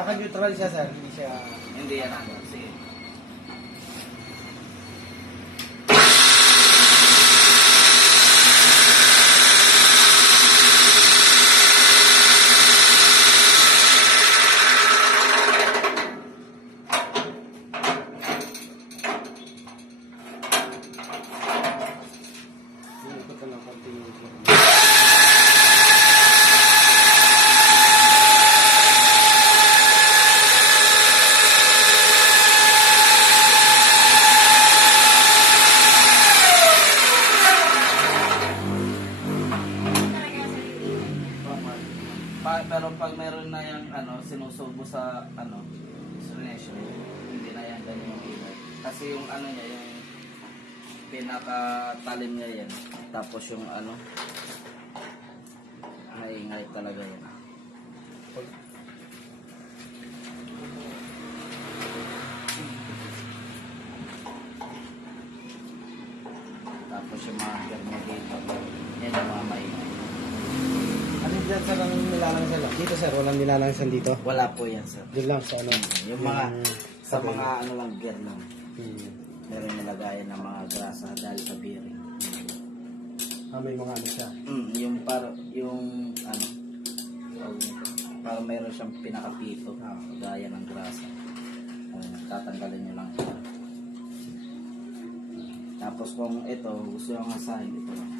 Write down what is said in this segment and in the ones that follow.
Naka-neutral siya, sir. Hindi siya... Hindi yan ano. Sige. Ikot na lang konti yung... Pero pag meron na yung ano, sinusubo sa ano, silencio, hindi na yan ganyan yung ingay. Kasi yung ano niya, yung pinakatalim niya yan. Tapos yung ano, maingay talaga yan. Tapos yung mga germinator, yan ang mga maingay. Ano dyan, sir, ang nilalangsan lang? Dito, sir, walang nilalangsan dito. Wala po yan, sir. Doon lang sa ano. Yung mga, sa mga ano lang, gear lang. Hmm. Meron nilagayan ng mga grasa dahil sa bearing. May mga ano siya. Yung para, yung ano, para mayroon siyang pinakapito, gaya ng grasa. Tatanggalin nyo lang siya. Tapos kung ito, gusto yung asahin, ito lang.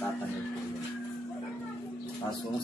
Matatanggal po yun. Tapos kung